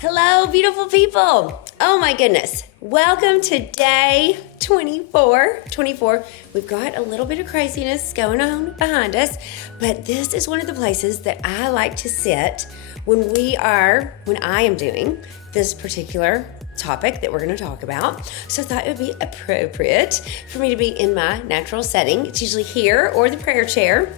Hello, beautiful people. Oh my goodness. Welcome to day 24. We've got a little bit of craziness going on behind us, but this is one of the places that I like to sit when I am doing this particular topic that we're going to talk about. So I thought it would be appropriate for me to be in my natural setting. It's usually here or the prayer chair.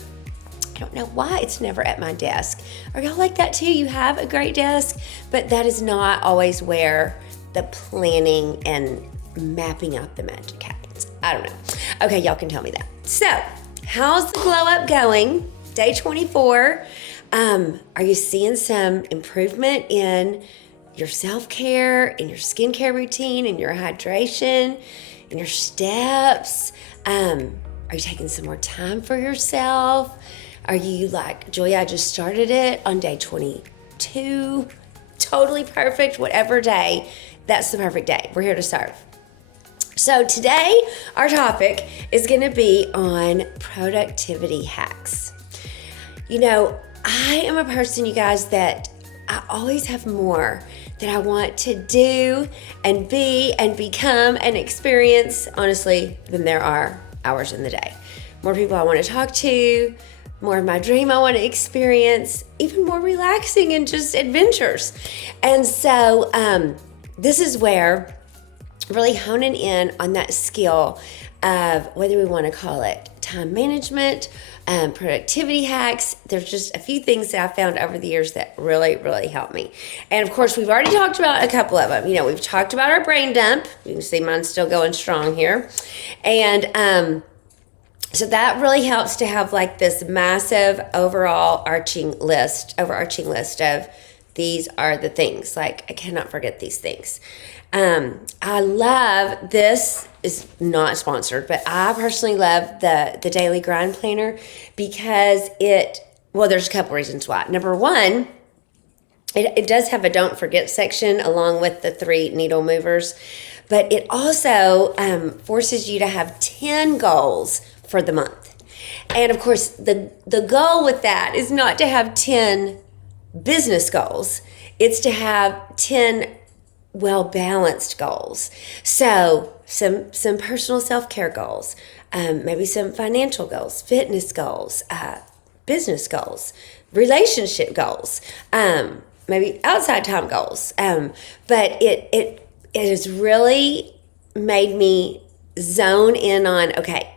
I don't know why it's never at my desk. Are y'all like that too? You have a great desk, but that is not always where the planning and mapping out the magic happens. I don't know. Okay, y'all can tell me that. So, how's the glow up going? Day 24. Are you seeing some improvement in your self-care, in your skincare routine, in your hydration, in your steps? Are you taking some more time for yourself? Are you like, Julia, I just started it on day 22. Totally perfect, whatever day. That's the perfect day. We're here to serve. So today, our topic is going to be on productivity hacks. You know, I am a person, you guys, that I always have more that I want to do and be and become and experience, honestly, than there are hours in the day. More people I want to talk to, more of my dream I want to experience, even more relaxing and just adventures. And so this is where really honing in on that skill of whether we want to call it time management, productivity hacks. There's just a few things that I found over the years that really, really helped me. And of course, we've already talked about a couple of them. You know, we've talked about our brain dump. You can see mine's still going strong here. And so that really helps to have like this massive overarching list of these are the things. Like, I cannot forget these things. I love, this is not sponsored, but I personally love the Daily Grind Planner because there's a couple reasons why. Number one, it does have a don't forget section along with the 3 needle movers, but it also forces you to have 10 goals for the month. And of course, the goal with that is not to have 10 business goals. It's to have 10 well-balanced goals. So some personal self-care goals, maybe some financial goals, fitness goals, business goals, relationship goals, maybe outside time goals. But it has really made me zone in on, okay,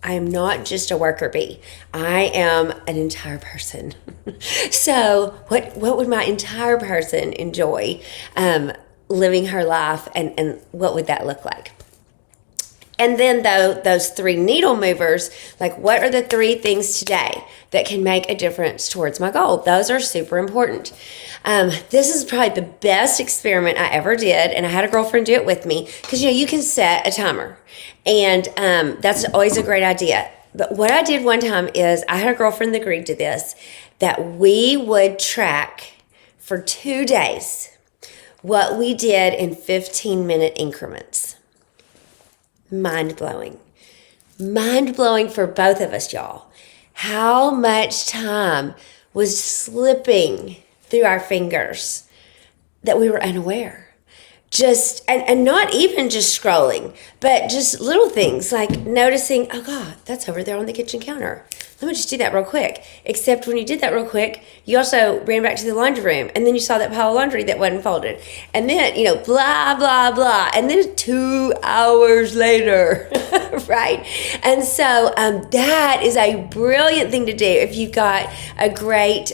I am not just a worker bee. I am an entire person. So what would my entire person enjoy living her life, and what would that look like? And then those 3 needle movers, like what are the 3 things today that can make a difference towards my goal? Those are super important. This is probably the best experiment I ever did, and I had a girlfriend do it with me because, you can set a timer, and that's always a great idea. But what I did one time is I had a girlfriend that agreed to this, that we would track for 2 days what we did in 15-minute increments. Mind-blowing for both of us, y'all. How much time was slipping through our fingers that we were unaware. Just, and not even just scrolling, but just little things like noticing, oh God, that's over there on the kitchen counter. Let me just do that real quick. Except when you did that real quick, you also ran back to the laundry room, and then you saw that pile of laundry that wasn't folded. And then, blah, blah, blah. And then 2 hours later, right? And so that is a brilliant thing to do if you've got a great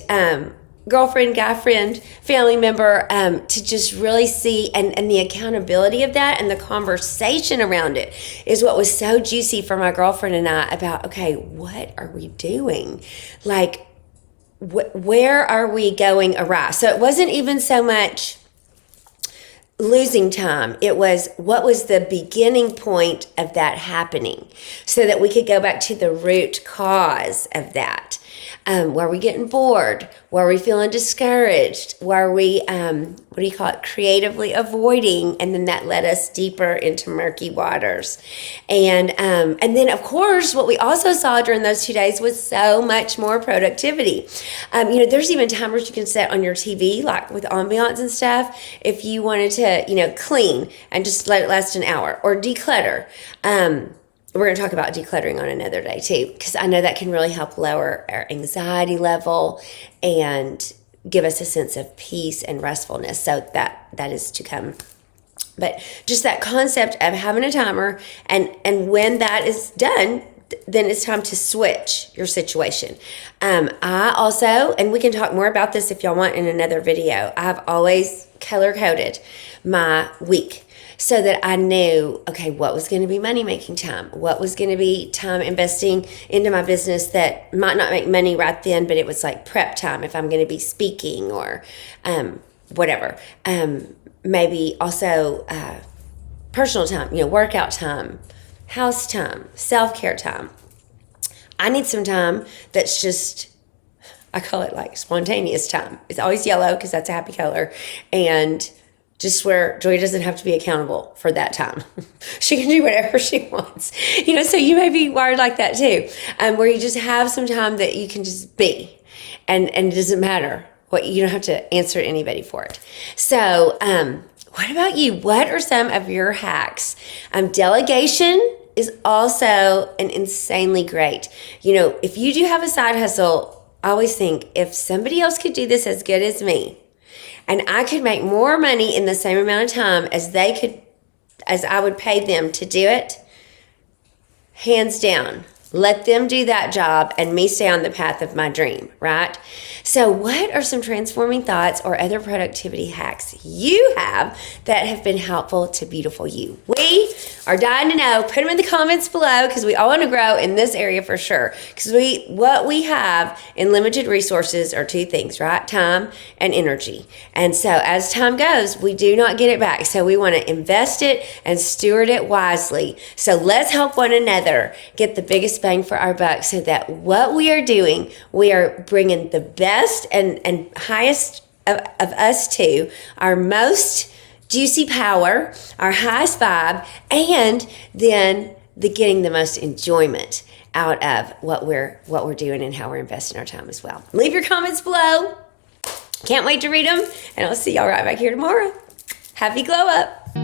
girlfriend, guy friend, family member, to just really see, and the accountability of that and the conversation around it is what was so juicy for my girlfriend and I about, okay, what are we doing? Like, where are we going awry? So it wasn't even so much losing time. It was, what was the beginning point of that happening so that we could go back to the root cause of that. Where are we getting bored? Where are we feeling discouraged? Where are we, creatively avoiding? And then that led us deeper into murky waters. And then, of course, what we also saw during those 2 days was so much more productivity. There's even timers you can set on your TV, like with ambiance and stuff, if you wanted to, clean and just let it last an hour, or declutter. We're going to talk about decluttering on another day too, because I know that can really help lower our anxiety level and give us a sense of peace and restfulness. So that is to come. But just that concept of having a timer, and when that is done, then it's time to switch your situation. I also, and we can talk more about this if y'all want in another video, I've always color-coded my week so that I knew, okay, what was going to be money-making time? What was going to be time investing into my business that might not make money right then, but it was like prep time if I'm going to be speaking or whatever. Maybe also personal time, workout time, house time, self-care time. I need some time that's just, I call it like spontaneous time. It's always yellow because that's a happy color. And just where Joy doesn't have to be accountable for that time. She can do whatever she wants. So you may be wired like that too, where you just have some time that you can just be. And it doesn't matter what, you don't have to answer to anybody for it. So what about you? What are some of your hacks? Delegation is also an insanely great. If you do have a side hustle, I always think if somebody else could do this as good as me, and I could make more money in the same amount of time as I would pay them to do it, hands down, let them do that job and me stay on the path of my dream, right? So what are some transforming thoughts or other productivity hacks you have that have been helpful to beautiful you? We are dying to know. Put them in the comments below, because we all want to grow in this area for sure. Because what we have in limited resources are two things, right? Time and energy. And so as time goes, we do not get it back. So we want to invest it and steward it wisely. So let's help one another get the biggest bang for our buck, so that what we are doing, we are bringing the best and highest of us to our most juicy power, our highest vibe, and then getting the most enjoyment out of what we're doing and how we're investing our time as well. Leave your comments below. Can't wait to read them, and I'll see y'all right back here tomorrow. Happy glow up.